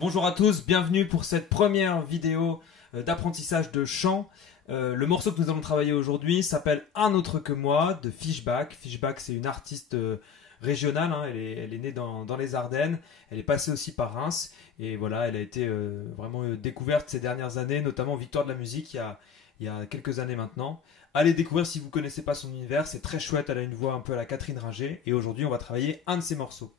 Bonjour à tous, bienvenue pour cette première vidéo d'apprentissage de chant. Le morceau que nous allons travailler aujourd'hui s'appelle Un autre que moi de Fishback. Fishback, c'est une artiste régionale, hein. Elle est née dans les Ardennes, elle est passée aussi par Reims et voilà, elle a été vraiment découverte ces dernières années, notamment Victoire de la musique il y a quelques années maintenant. Allez découvrir si vous ne connaissez pas son univers, c'est très chouette, elle a une voix un peu à la Catherine Ringer et aujourd'hui on va travailler un de ses morceaux.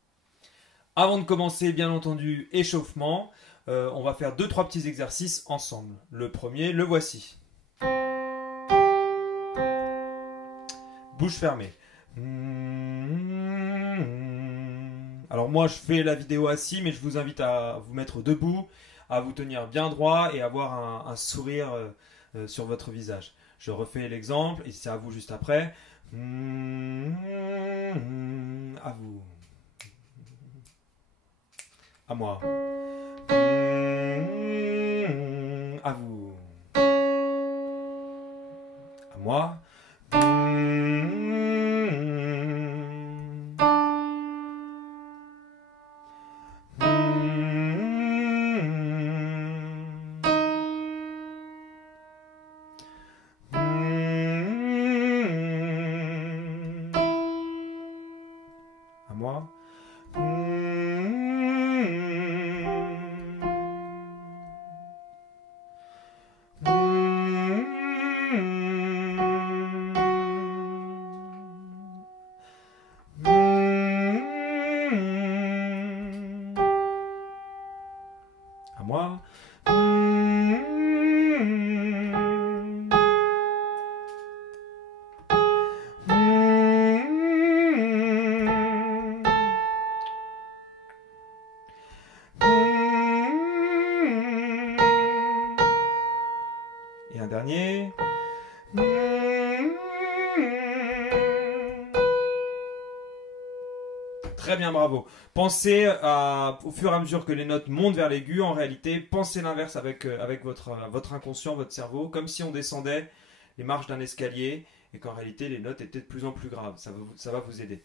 Avant de commencer, bien entendu, échauffement, on va faire 2-3 petits exercices ensemble. Le premier, le voici. Bouche fermée. Alors moi, je fais la vidéo assis, mais je vous invite à vous mettre debout, à vous tenir bien droit et avoir un sourire sur votre visage. Je refais l'exemple et c'est à vous juste après. À vous. À moi. À vous. À moi. À moi. À moi. Et un dernier. Très bien, bravo. Pensez au fur et à mesure que les notes montent vers l'aigu, en réalité, pensez l'inverse avec votre inconscient, votre cerveau, comme si on descendait les marches d'un escalier et qu'en réalité les notes étaient de plus en plus graves. Ça va vous aider.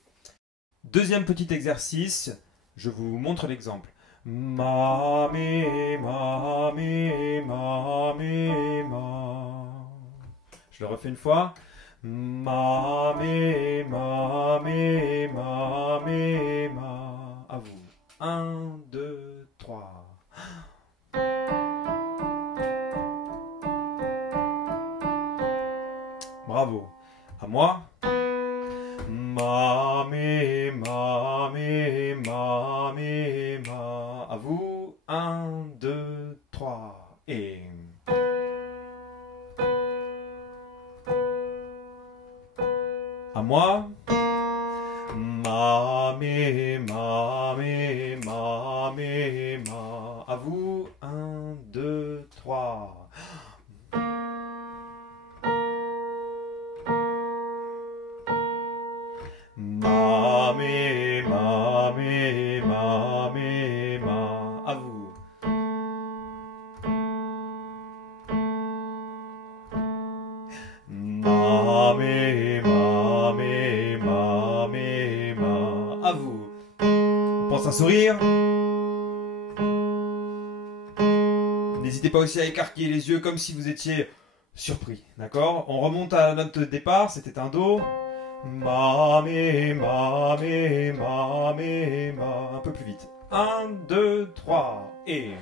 Deuxième petit exercice, je vous montre l'exemple. Ma, mi, ma, mi, ma, mi, ma. Je le refais une fois. Ma, mi, ma, mi, ma, mi, ma. À vous. 1, 2, 3. Bravo. À moi. Ma, mi, ma, mi, ma, mi, ma. À vous. 1, 2, 3. Et... À moi. Ma, mi, ma, mi, ma, mi, ma. À vous. 1, 2, 3. Ma, mi, ma, mi, ma, mi, ma. À vous. Ma, mi, ma, mi, ma, mi, ma. À vous. On pense à sourire. N'hésitez pas aussi à écarquiller les yeux comme si vous étiez surpris. D'accord? On remonte à notre départ, c'était un Do. Ma, mi, ma, mi, ma, mi, ma. Un peu plus vite. 1, 2, 3. Et...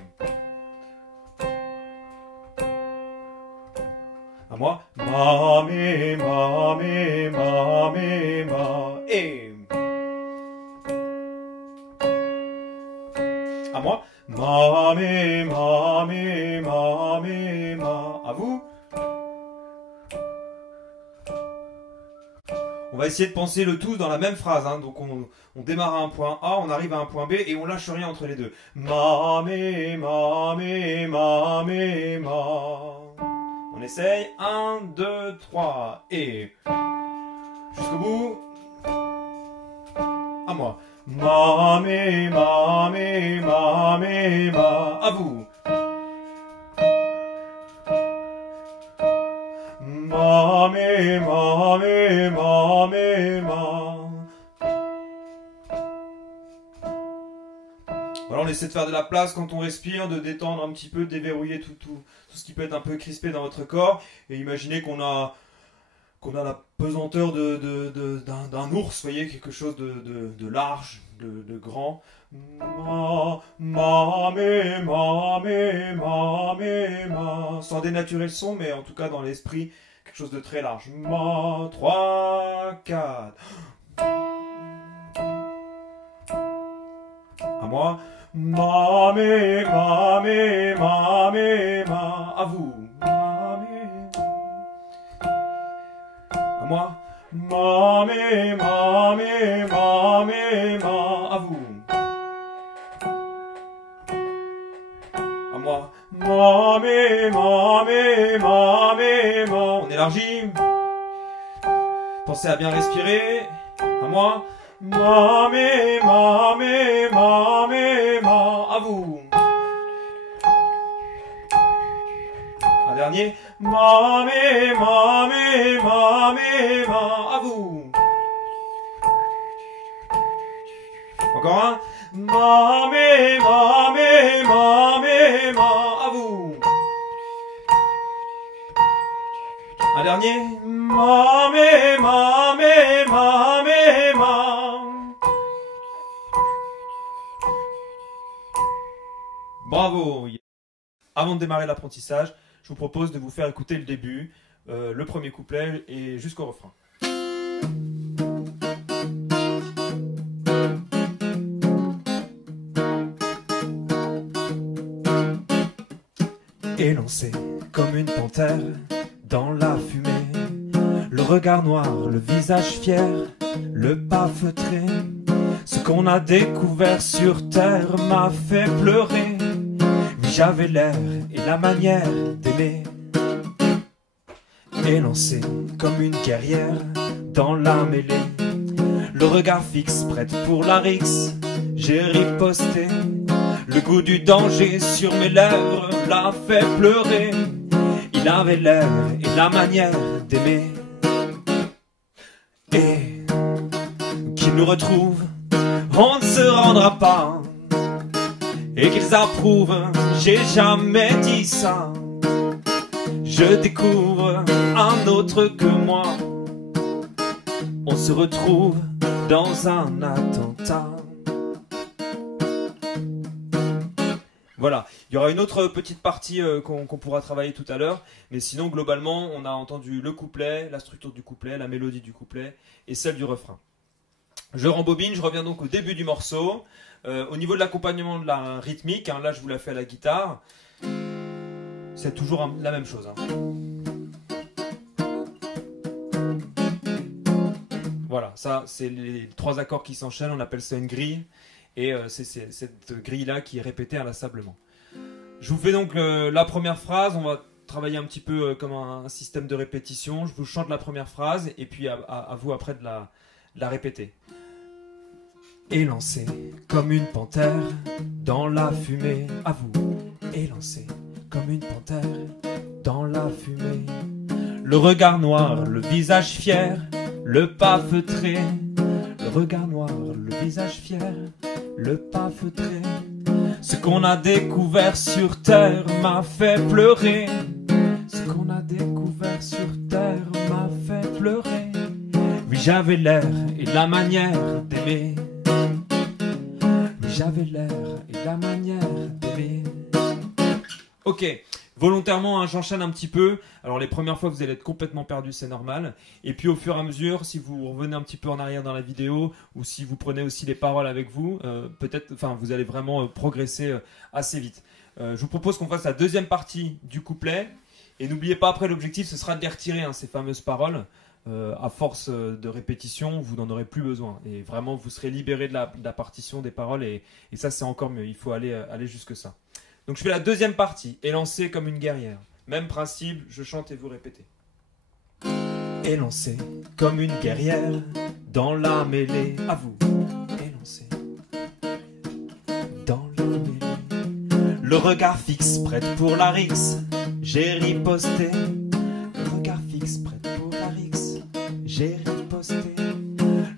À moi. Ma, mi, ma, mi, ma, mi, ma. Et... À moi. Ma, mi, ma, mi, ma, mi, ma. À vous. On va essayer de penser le tout dans la même phrase, hein. Donc on démarre à un point A, on arrive à un point B et on lâche rien entre les deux. Ma, mi, ma, mi, ma, mi, ma. On essaye. 1, 2, 3 et... Jusqu'au bout. À moi. Ma, mi, ma, mi, ma, mi, ma. À vous. Ma, mi, ma, mi, ma, mi, ma. Voilà, on essaie c'est de faire de la place quand on respire, de détendre un petit peu, de déverrouiller tout ce qui peut être un peu crispé dans votre corps. Et imaginez qu'on a la pesanteur d'un ours, vous voyez, quelque chose de large, de grand. Sans dénaturer le son, mais en tout cas dans l'esprit, quelque chose de très large. 3, 4. À moi. À vous. À moi. À vous. À moi. On élargit. Pensez à bien respirer. À moi. À vous. Un dernier. À vous. Encore un. À vous. Un dernier. Bravo. Avant de démarrer l'apprentissage, je vous propose de vous faire écouter le début, le premier couplet et jusqu'au refrain. Élancé comme une panthère dans la fumée, le regard noir, le visage fier, le pas feutré. Ce qu'on a découvert sur terre m'a fait pleurer. Oui, j'avais l'air et la manière d'aimer. Élancé comme une guerrière dans la mêlée, le regard fixe, prête pour la rixe, j'ai riposté. Le goût du danger sur mes lèvres l'a fait pleurer. Il avait l'air et la manière d'aimer. Et qu'il nous retrouve, on ne se rendra pas. Et qu'ils approuvent, j'ai jamais dit ça. Je découvre un autre que moi. On se retrouve dans un attentat. Voilà, il y aura une autre petite partie qu'on pourra travailler tout à l'heure, mais sinon globalement on a entendu le couplet, la structure du couplet, la mélodie du couplet et celle du refrain. Je rembobine, je reviens donc au début du morceau. Au niveau de l'accompagnement de la rythmique, hein, là je vous la fais à la guitare, c'est toujours la même chose. Hein. Voilà, ça c'est les 3 accords qui s'enchaînent, on appelle ça une grille. Et c'est cette grille-là qui est répétée inlassablement. Je vous fais donc la première phrase. On va travailler un petit peu comme un système de répétition. Je vous chante la première phrase et puis à vous après de la répéter. Élancé comme une panthère dans la fumée. À vous. Élancé comme une panthère dans la fumée. Le regard noir, le visage fier, le pas feutré. Le regard noir, le visage fier, le pas feutré. Ce qu'on a découvert sur terre m'a fait pleurer. Ce qu'on a découvert sur terre m'a fait pleurer. Oui, j'avais l'air et la manière d'aimer. Oui, j'avais l'air et la manière d'aimer. Ok. Volontairement, hein, j'enchaîne un petit peu. Alors les premières fois, vous allez être complètement perdu, c'est normal. Et puis au fur et à mesure, si vous revenez un petit peu en arrière dans la vidéo, ou si vous prenez aussi les paroles avec vous, peut-être, enfin, vous allez vraiment progresser assez vite. Je vous propose qu'on fasse la deuxième partie du couplet. Et n'oubliez pas, après l'objectif, ce sera de les retirer, hein, ces fameuses paroles. À force de répétition, vous n'en aurez plus besoin. Et vraiment, vous serez libéré de la partition des paroles. Et ça, c'est encore mieux. Il faut aller jusque ça. Donc je fais la deuxième partie, élancé comme une guerrière. Même principe, je chante et vous répétez. Élancé comme une guerrière, dans la mêlée. À vous. Élancé dans la mêlée. Le regard fixe, prête pour la rixe, j'ai riposté. Le regard fixe, prête pour la rixe, j'ai riposté.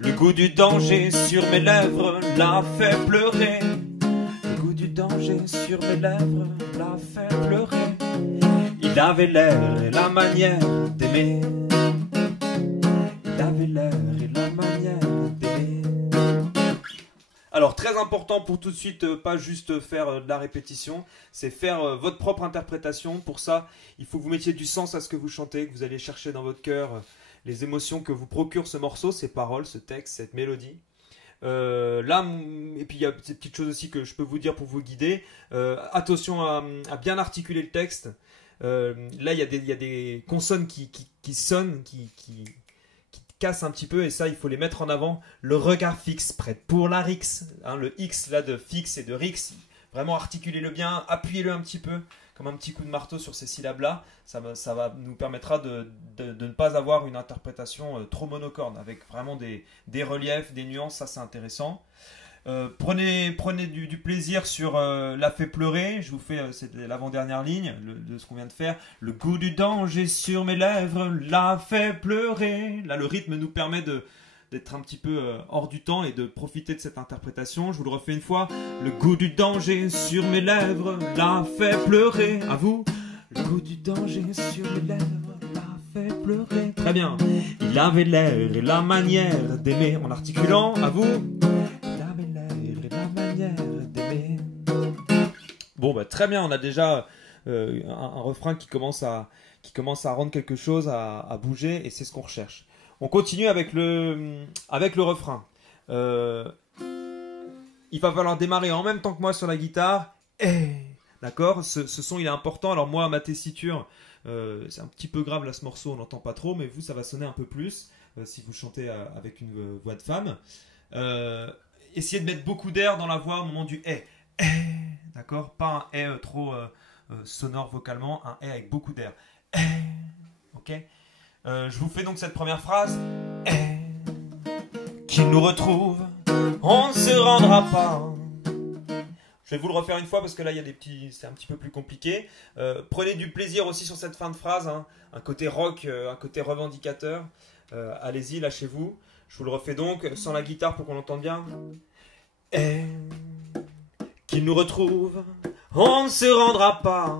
Le goût du danger sur mes lèvres l'a fait pleurer. Le goût du danger danger sur mes lèvres l'a fait pleurer. Il avait l'air et la manière d'aimer. Il avait l'air et la manière d'aimer. Alors très important pour tout de suite, pas juste faire de la répétition, c'est faire votre propre interprétation. Pour ça, il faut que vous mettiez du sens à ce que vous chantez, que vous allez chercher dans votre cœur les émotions que vous procure ce morceau, ces paroles, ce texte, cette mélodie. Là, et puis il y a ces petites choses aussi que je peux vous dire pour vous guider. Attention à bien articuler le texte. Là, il y a des consonnes qui sonnent, qui cassent un petit peu, et ça, il faut les mettre en avant. Le regard fixe, prête pour la rix. Hein, le X là de fixe et de rix. Vraiment articulez-le bien, appuyez-le un petit peu, comme un petit coup de marteau sur ces syllabes-là. Ça va nous permettra de ne pas avoir une interprétation trop monocorde, avec vraiment des reliefs, des nuances, ça c'est intéressant. Prenez du plaisir sur La fait pleurer. Je vous fais c'est l'avant-dernière ligne de ce qu'on vient de faire. Le goût du danger sur mes lèvres l'a fait pleurer. Là, le rythme nous permet d'être un petit peu hors du temps et de profiter de cette interprétation. Je vous le refais une fois. Le goût du danger sur mes lèvres l'a fait pleurer. À vous. Le goût du danger sur mes lèvres l'a fait pleurer. Très bien. Il avait l'air et la manière d'aimer. En articulant. À vous. Bon, bah, très bien, on a déjà un refrain qui commence à rendre quelque chose, à bouger, et c'est ce qu'on recherche. On continue avec le refrain. Il va falloir démarrer en même temps que moi sur la guitare. D'accord, ce son il est important. Alors moi, à ma tessiture, c'est un petit peu grave là ce morceau, on n'entend pas trop, mais vous, ça va sonner un peu plus si vous chantez avec une voix de femme. Essayez de mettre beaucoup d'air dans la voix au moment du d'accord, pas un trop sonore vocalement, un avec beaucoup d'air. Ok. Je vous fais donc cette première phrase. Qu'il nous retrouve, on ne se rendra pas. Je vais vous le refaire une fois parce que là il y a c'est un petit peu plus compliqué. Prenez du plaisir aussi sur cette fin de phrase, hein. Un côté rock, un côté revendicateur. Allez-y, lâchez-vous. Je vous le refais donc sans la guitare pour qu'on l'entende bien. Qu'il nous retrouve, on ne se rendra pas.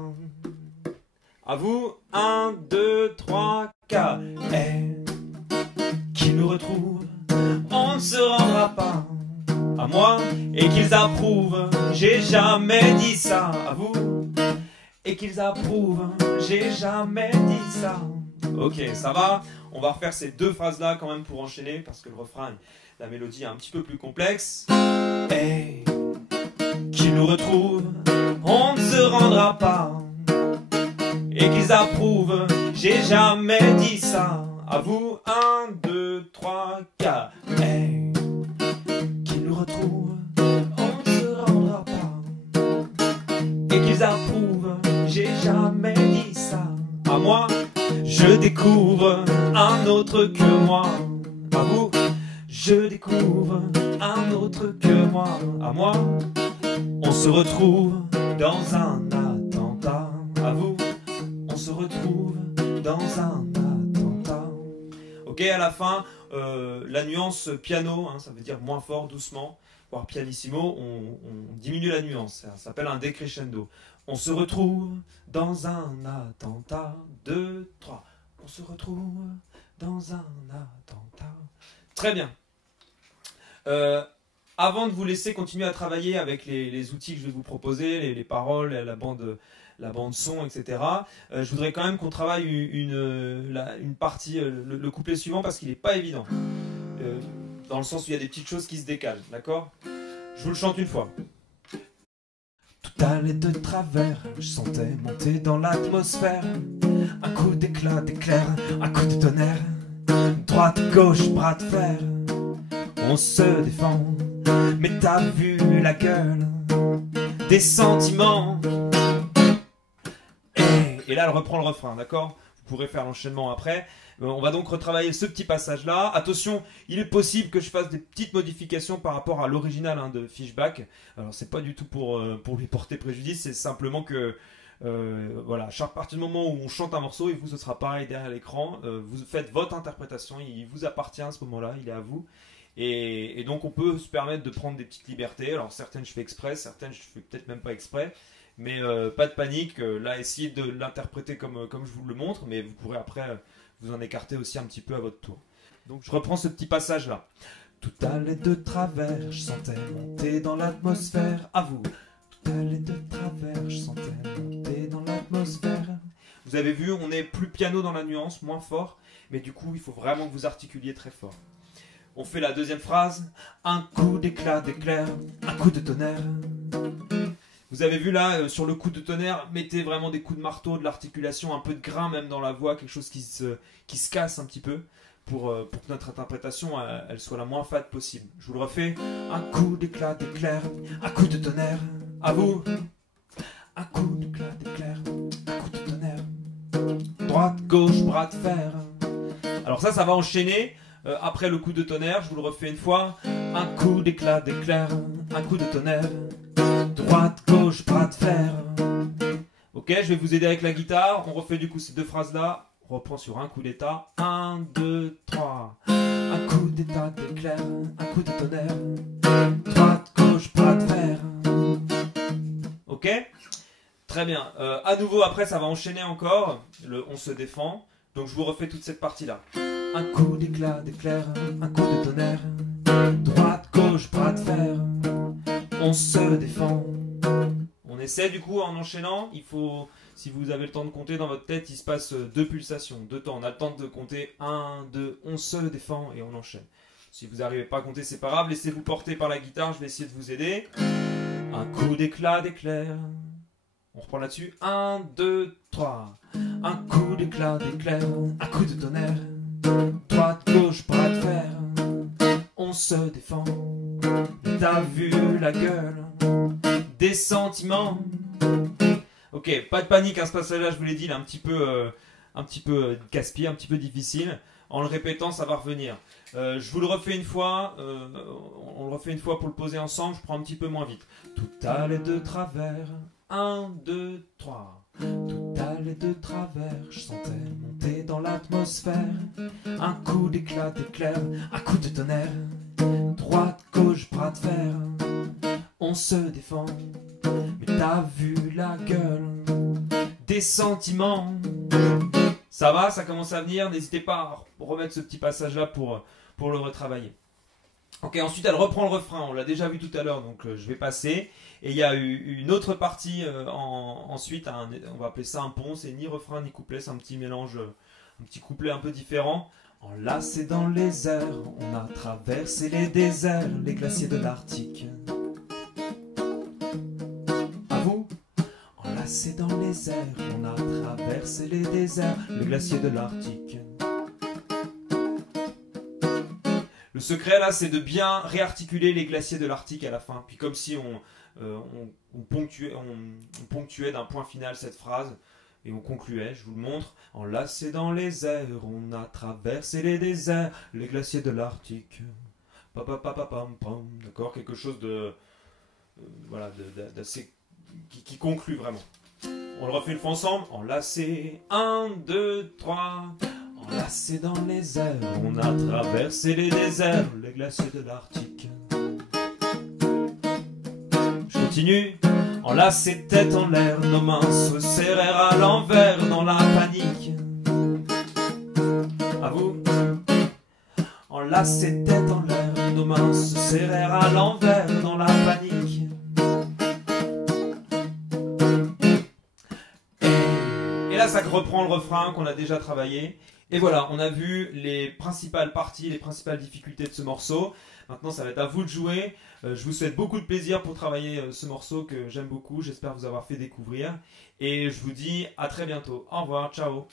À vous, 1, 2, 3, 4. Qu'il nous retrouve, on ne se rendra pas. À moi, et qu'ils approuvent, j'ai jamais dit ça. À vous, et qu'ils approuvent, j'ai jamais dit ça. Ok, ça va. On va refaire ces deux phrases-là quand même pour enchaîner, parce que le refrain, la mélodie est un petit peu plus complexe. Qu'ils nous retrouvent, on ne se rendra pas. Et qu'ils approuvent, j'ai jamais dit ça. À vous, 1, 2, 3, 4. Qu'ils nous retrouvent, on ne se rendra pas. Et qu'ils approuvent, j'ai jamais dit ça. À moi, je découvre un autre que moi. À vous, je découvre un autre que moi. À moi, on se retrouve dans un attentat. À vous, on se retrouve dans un attentat. Ok, à la fin, la nuance piano, hein, ça veut dire moins fort, doucement, voire pianissimo, on diminue la nuance. Ça s'appelle un décrescendo. On se retrouve dans un attentat. 2, 3. On se retrouve dans un attentat. Très bien. Avant de vous laisser continuer à travailler avec les outils que je vais vous proposer, les paroles, la bande son, etc., je voudrais quand même qu'on travaille une partie, le couplet suivant, parce qu'il n'est pas évident. Dans le sens où il y a des petites choses qui se décalent, d'accord ? Je vous le chante une fois. Tout allait de travers, je sentais monter dans l'atmosphère un coup d'éclat, d'éclair, un coup de tonnerre. Droite, gauche, bras de fer, on se défend. Mais t'as vu la gueule des sentiments. Et là, elle reprend le refrain, d'accord ? Vous pourrez faire l'enchaînement après. On va donc retravailler ce petit passage-là. Attention, il est possible que je fasse des petites modifications par rapport à l'original de Fishback. Alors, c'est pas du tout pour lui porter préjudice, c'est simplement que voilà, à partir du moment où on chante un morceau, et vous, ce sera pareil derrière l'écran. Vous faites votre interprétation, il vous appartient à ce moment-là, il est à vous. Et donc on peut se permettre de prendre des petites libertés. Alors certaines je fais exprès, certaines je fais peut-être même pas exprès. Mais pas de panique, là essayez de l'interpréter comme je vous le montre, mais vous pourrez après vous en écarter aussi un petit peu à votre tour. Donc je reprends ce petit passage là. Tout allait de travers, je sentais monter dans l'atmosphère. À vous. Tout allait de travers, je sentais monter dans l'atmosphère. Vous avez vu, on est plus piano dans la nuance, moins fort, mais du coup il faut vraiment que vous articuliez très fort. On fait la deuxième phrase. Un coup d'éclat d'éclair, un coup de tonnerre. Vous avez vu là, sur le coup de tonnerre, mettez vraiment des coups de marteau, de l'articulation, un peu de grain même dans la voix, quelque chose qui se casse un petit peu, pour que notre interprétation elle soit la moins fade possible. Je vous le refais. Un coup d'éclat d'éclair, un coup de tonnerre. À vous. Un coup d'éclat d'éclair, un coup de tonnerre. Droite, gauche, bras de fer. Alors ça va enchaîner. Après le coup de tonnerre, je vous le refais une fois. Un coup d'éclat d'éclair, un coup de tonnerre. Droite, gauche, bras de fer. Ok, je vais vous aider avec la guitare. On refait du coup ces deux phrases-là. On reprend sur un coup d'état. 1, 2, 3. Un coup d'état d'éclair, un coup de tonnerre. Droite, gauche, bras de fer. Ok? Très bien. À nouveau, après, ça va enchaîner encore. On se défend. Donc je vous refais toute cette partie-là. Un coup d'éclat d'éclair, un coup de tonnerre. Droite, gauche, bras de fer. On se défend. On essaie du coup en enchaînant. Il faut, si vous avez le temps de compter dans votre tête, il se passe 2 pulsations, 2 temps. On a le temps de compter 1, 2, on se défend et on enchaîne. Si vous n'arrivez pas à compter, c'est pas grave. Laissez-vous porter par la guitare. Je vais essayer de vous aider. Un coup d'éclat d'éclair. On reprend là-dessus. 1, 2, 3. Un coup d'éclat d'éclair, un coup de tonnerre. Droite, gauche, bras de fer. On se défend. T'as vu la gueule des sentiments. Ok, pas de panique, ce passage-là, je vous l'ai dit, il est un petit peu casse-pied, un petit peu difficile. En le répétant, ça va revenir. Je vous le refais une fois. On le refait une fois pour le poser ensemble. Je prends un petit peu moins vite. Tout allait de travers. 1, 2, 3. Tout allait de travers. Je sentais monter dans l'atmosphère. Un coup d'éclat d'éclair, un coup de tonnerre. Droite, gauche, bras de fer. On se défend. Mais t'as vu la gueule des sentiments. Ça va, ça commence à venir. N'hésitez pas à remettre ce petit passage-là pour le retravailler. Ok, ensuite elle reprend le refrain. On l'a déjà vu tout à l'heure, donc je vais passer. Et il y a eu une autre partie ensuite. On va appeler ça un pont. C'est ni refrain ni couplet. C'est un petit mélange, un petit couplet un peu différent. Enlacés dans les airs, on a traversé les déserts, les glaciers de l'Arctique. À vous. Enlacés dans les airs, on a traversé les déserts, les glaciers de l'Arctique. Le secret là, c'est de bien réarticuler les glaciers de l'Arctique à la fin. Puis comme si on ponctuait d'un point final cette phrase. Et on concluait, je vous le montre. Enlacés dans les airs, on a traversé les déserts, les glaciers de l'Arctique. D'accord, quelque chose de voilà, d'assez qui conclut vraiment. On le refait une fois ensemble. Enlacés, 1, 2, 3. Enlacés dans les airs, on a traversé les déserts, les glaciers de l'Arctique. Je continue. Enlacés tête en l'air, nos mains se serrèrent à l'envers dans la panique. À vous. Enlacés tête en l'air, nos mains se serrèrent à l'envers dans la panique. Et là, ça reprend le refrain qu'on a déjà travaillé. Et voilà, on a vu les principales parties, les principales difficultés de ce morceau. Maintenant, ça va être à vous de jouer. Je vous souhaite beaucoup de plaisir pour travailler ce morceau que j'aime beaucoup. J'espère vous avoir fait découvrir. Et je vous dis à très bientôt. Au revoir, ciao.